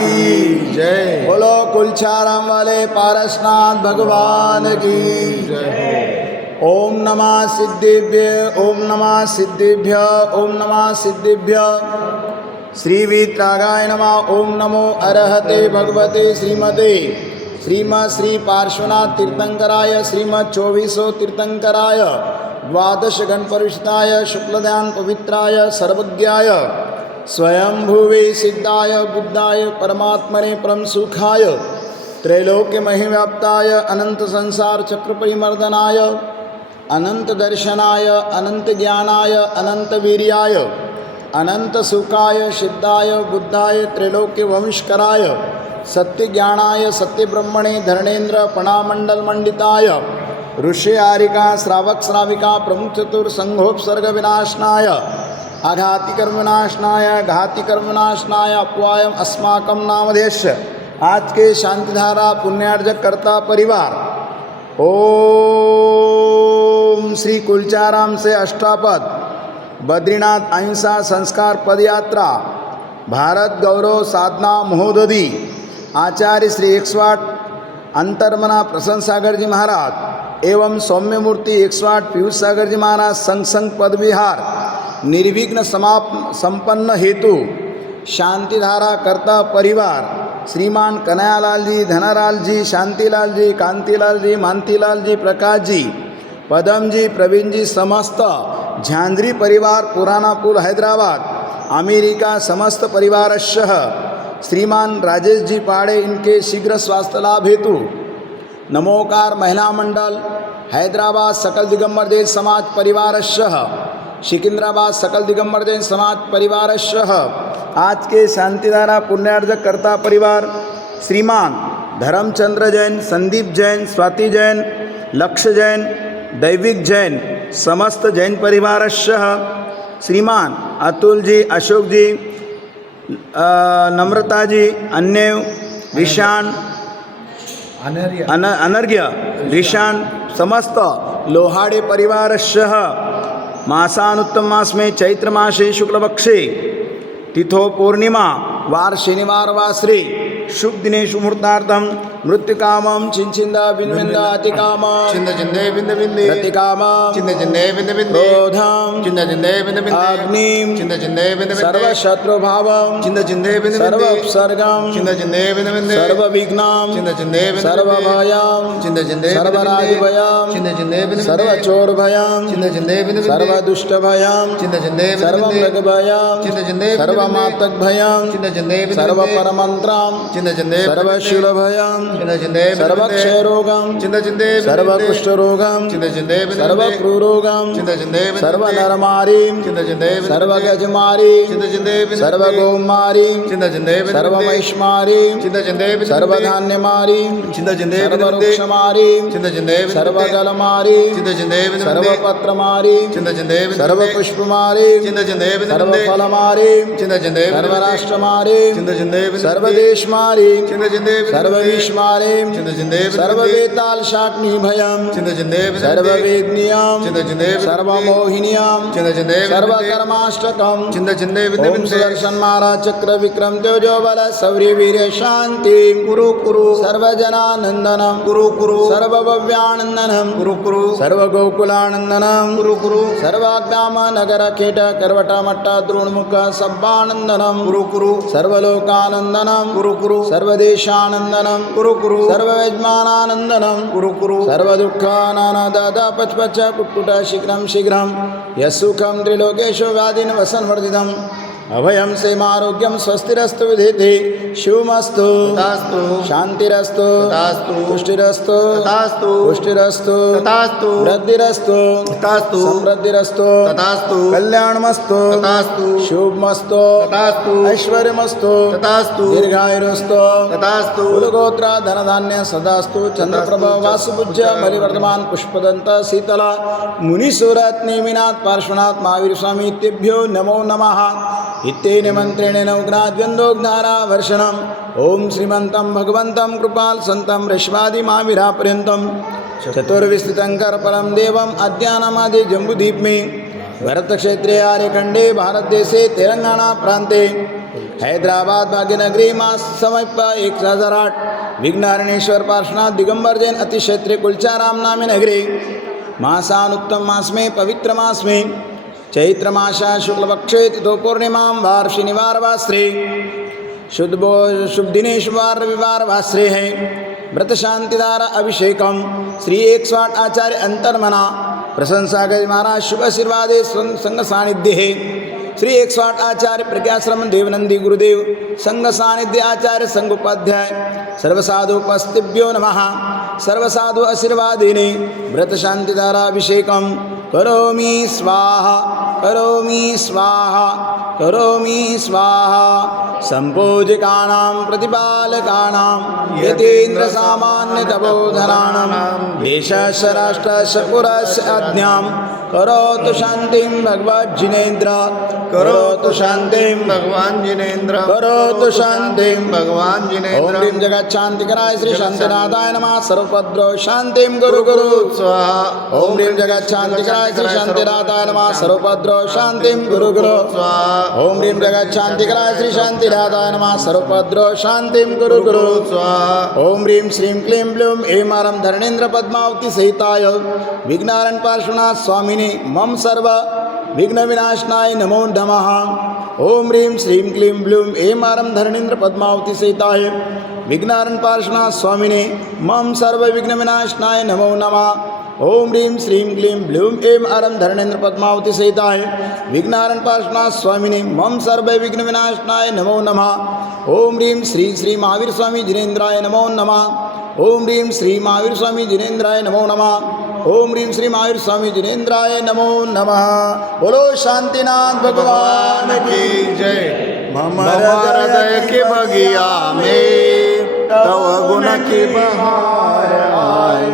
की जय। बोलो कुलचाराम वाले पारसनाथ भगवान की जय। ओम नमः सिद्धिभ्य, ओम नमः सिद्धिभ्य, ओम नमः सिद्धिभ्य। श्री वीतरागाय नमः। ओम नमो अरहते भगवते श्रीमते श्री पार्श्वनाथ तीर्थंकराय श्रीमद 2400 तीर्थंकराय द्वादश गणपरिषदाय शुक्लध्यान पवित्राय सर्वज्ञाय स्वयंभुवे सिद्धाय बुद्धाय परमात्मने परम सुखाय त्रैलोक्य महिव्याप्ताय अनंत संसार चक्र परिमर्दनाय अनंत दर्शनाय अनंत ज्ञानाय अनंत वीर्याय अनंत सुखाय सिद्धाय बुद्धाय त्रैलोक्य वंशकराय सत्य ज्ञानाय सत्य ब्रह्मणे धरणेन्द्र पणामंडल मंडिताय ऋषि आरिका श्रावक श्राविका प्रमुख चतुर संघोपसर्ग विनाशनाय आघाति कर्म विनाशनाय घाति कर्म विनाशनाय अपवायम अस्माकं नामधेश आज के शांतिधारा पुण्यार्जक कर्ता परिवार। ओम श्री कुलचाराम से अष्टापद बद्रीनाथ अहिंसा संस्कार पदयात्रा भारत गौरव साधना महोदधि आचार्य श्री 108 अंतर्मना प्रसन्न सागर जी महाराज एवं सौम्य मूर्ति 108 पीयूष सागर जी महाराज संग संग पद विहार निर्विघ्न संपन्न हेतु शांतिधारा कर्ता परिवार श्रीमान कन्हैयालाल जी, धनालाल जी, शांतिलाल जी, कांतिलाल जी, मानतीलाल जी, प्रकाश जी, पदम जी, प्रवीण जी, समस्त झांझरी परिवार पुराना पुल हैदराबाद अमेरिका समस्त परिवारशः श्रीमान राजेश जी पाड़े इनके शीघ्र स्वास्थ्य लाभ हेतु नमोकार महिला मंडल हैदराबाद सकल दिगंबर जैन समाज परिवारशः सिकंदराबाद सकल दिगंबर जैन समाज परिवारशः आज के शांतिधारा पुण्यार्जक कर्ता परिवार श्रीमान धर्मचंद्र जैन, संदीप जैन, स्वाति जैन, लक्ष्य जैन, दैविक जैन समस्त जैन परिवारशः श्रीमान अतुल जी, अशोक जी, नम्रता जी, अन्य ऋषान अनर्घ्य ऋषान समस्त लोहाड़े परिवारशः मासानुत्तम मास में चैत्र मासे शुक्लपक्षे तिथो पूर्णिमा वार शनिवार वासरे शुभ दिनेषु मुहूर्तार्थम मृत्युकामं चिंचिंदा बिंबिंदा अतिकामं चिंद चिंदे बिंद बिंदे प्रतिकामं चिंद चिंदे बिंद बिंदे क्रोधं चिंद चिंदे बिंद बिंदे अग्निं चिंद चिंदे बिंद बिंदे सर्वशत्रुभावं चिंद चिंदे बिंद सर्व बिंदे उपसर्गं चिंद चिंदे बिंद बिंदे सर्वविघ्नं चिंद चिंदे बिंद सर्वभयं चिंद चिंदे सर्वराजभयं चिंद चिंदे बिंद सर्वचोरभयं चिंद चिंदे बिंद सर्वदुष्टभयं चिंद चिंदे बिंद सर्वमृगभयं चिंद चिंदे सर्वमातकभयं चिंद चिंदे बिंद सर्वपरमन्त्रं चिंद चिंदे सर्वशूलभयं चिंद चिंदे सर्वक्षयरोगं चिंद चिंदे सर्वकुष्ठरोगं चिंद चिंदे सर्वक्रूरोगं चिंद चिंदे सर्वनरमारीं चिंद चिंदे सर्वगजमारीं चिंद चिंदे सर्वगोमारीं चिंद चिंदे सर्वमहिष्मारीं चिंद चिंदे सर्वधान्यमारीं चिंद चिंदे सर्ववृक्षमारीं चिंद चिंदे सर्वगलमारीं चिंद चिंदे सर्वपत्रमारीं चिंद चिंदे सर्वपुष्पमारीं चिंद चिंदे सर्वफलमारीं चिंद चिंदे सर्वराष्ट्रमारीं चिंद चिंदे सर्वदेशमारीं चिंद चिंदे सर्वविश्वमारीं चिंद चिंदे सर्ववेताल शाक्निभयं चिंद चिंदे सर्ववेदनीयं चिंद चिंदे सर्वमोहिनीयं चिंद चिंदे सर्वकर्माष्टकं चिंद चिंदे ओम सुदर्शन महाराज चक्र विक्रम तेजो बल शौर्य वीर्य शांति कुरु कुरु सर्वजनानंदनम कुरु कुरु सर्वभव्यानंदनम कुरु कुरु सर्वगोकुलानंदनम कुरु कुरु सर्वाग्राम नगर कीट करवट मट्ट द्रोणमुख सब्बानंदनम कुरु कुरु सर्वलोकानंदनम कुरु कुरु सर्वदेशानंदनम कुरु कुरु सर्वयजमानानंदनम कुरु कुरु सर्वदुःखानादाद पचपच कुक्कुट शीघ्रं शीघ्रं यस्सुखं त्रिलोकेषु व्याधिन वसनवर्धितम् अभयं सेमारोग्यं स्वस्तिरस्तु विधिते शिवमस्तु तथास्तु शांतिरस्तु तथास्तु पुष्टिरस्तु तथास्तु पुष्टिरस्तु तथास्तु वृद्धिरस्तु तथास्तु समृद्धिरस्तु तथास्तु कल्याणमस्तु तथास्तु शुभमस्तु तथास्तु ऐश्वर्यमस्तु तथास्तु दीर्घायुरस्तु तथास्तु कुलगोत्र धनधान्य सदास्तु चंद्रप्रभ वासुपूज्य बलिवर्धमान पुष्पदंत शीतला मुनिसुरत नेमिनाथ पार्श्वनाथ महावीर स्वामी इत्येभ्यो नमो नमः। इत्येन मंत्रेण नवग्नाद्वन्द्वोग्धारा वर्षणम् ओम श्रीमन्तं भगवन्तं कृपाल संतं ऋष्वादि महावीरापर्यन्तं चतुर्विस्तृतं परम देवम् अद्यानमादि जम्बूद्वीप में भरत क्षेत्रे आर्यखंडे भारत देशे तेलंगाना प्रांते हैदराबाद भाग्यनगरी मास समीप 1008 विघ्नारणेश्वर पार्श्वनाथ दिगंबर जैन अति क्षेत्रीय कुलचाराम नामे नगरी मासान उत्तम मास में पवित्र मास में चैत्र मासा शुक्ल पक्षे तिथो पूर्णिमा वार शनिवार वास्त्रे शुभ दिने शुभवार रविवार वास्त्रे है व्रत शांतिदारा अभिषेकम श्री 108 आचार्य अंतर्मना प्रशंसा गज महाराज शुभ आशीर्वादे संग सानिध्य है श्री 108 आचार्य प्रज्ञाश्रम देवनंदी गुरुदेव संघ सानिध्य आचार्य संघ उपाध्याय सर्वसाधु उपस्थिभ्यो नमः सर्वसाधु आशीर्वादेने व्रत शांतिदारा अभिषेकम करोमि स्वाहा करोमि स्वाहा करोमि स्वाहा संपूजिकानां प्रतिपालकानां यतीन्द्र सामान्य तपोधनानां देशस्य राष्ट्रस्य पुरस्य आज्ञां करोतु शांतिं भगवज्जिनेन्द्र करोतु शांतिं भगवान जिनेन्द्र करोतु शांतिं भगवान ओम जिनेन्द्र ह्रीं जगच्छान्तिकराय श्री शांतिनाथाय नमः सर्वपद्रो शांतिं गुरु गुरु स्वाहा ओम ह्रीं जगच्छान्तिकराय श्री शांतिनाथाय नमः सर्वपद्रो शांतिं गुरु गुरु स्वाहा ओम ह्रीं जगच्छान्तिकराय श्री शांतिनाथाय नमः सर्वपद्रो शांतिं गुरु गुरु स्वाहा ओम ह्रीं श्रीं क्लीं ब्लूं ऐमारं धरणेन्द्र पद्मावती सहिताय विघ्नारण पार्श्वनाथ स्वामिने मम सर्व विघ्न विनाशनाय नमो नमः ओम ह्रीं श्रीं क्लीं ब्लूं ऐमारं धरणेन्द्र पद्मावती सहिताय विघ्नारण पार्श्वनाथ स्वामिने मम सर्व विघ्न विनाशनाय नमो नमः ओम ह्रीं श्रीं क्लीं ब्लूं ऐमारं धरणेन्द्र पद्मावती सहिताय विघ्नारण पार्श्वनाथ स्वामिने मम सर्व विघ्न विनाशनाय नमो नमः ओम ह्रीं श्री श्री महावीर स्वामी जिनेन्द्राय नमो नमः ओम ह्रीं श्री महावीर स्वामी जिनेन्द्राय नमो नमः ओम ह्रीं श्री महावीर स्वामी जिनेन्द्राय नमो नमः बोलो शांतिनाथ भगवान की की जय मम हृदय के बगिया में तव गुण की बहार आए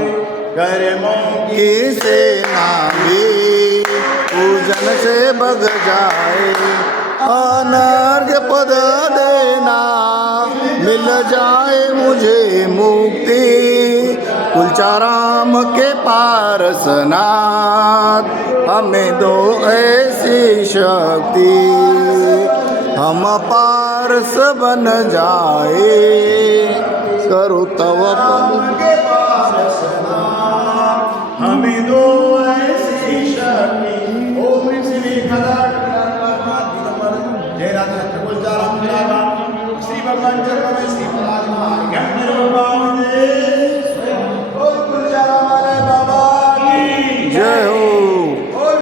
कर्मों की सेना भी पूजन से बग जाए अनर्घ्य पद देना मिल जाए मुझे मुक्ति कुलचाराम के पारसनाथ हमें दो ऐसी शक्ति हम पारस बन जाए करो तव हमें दो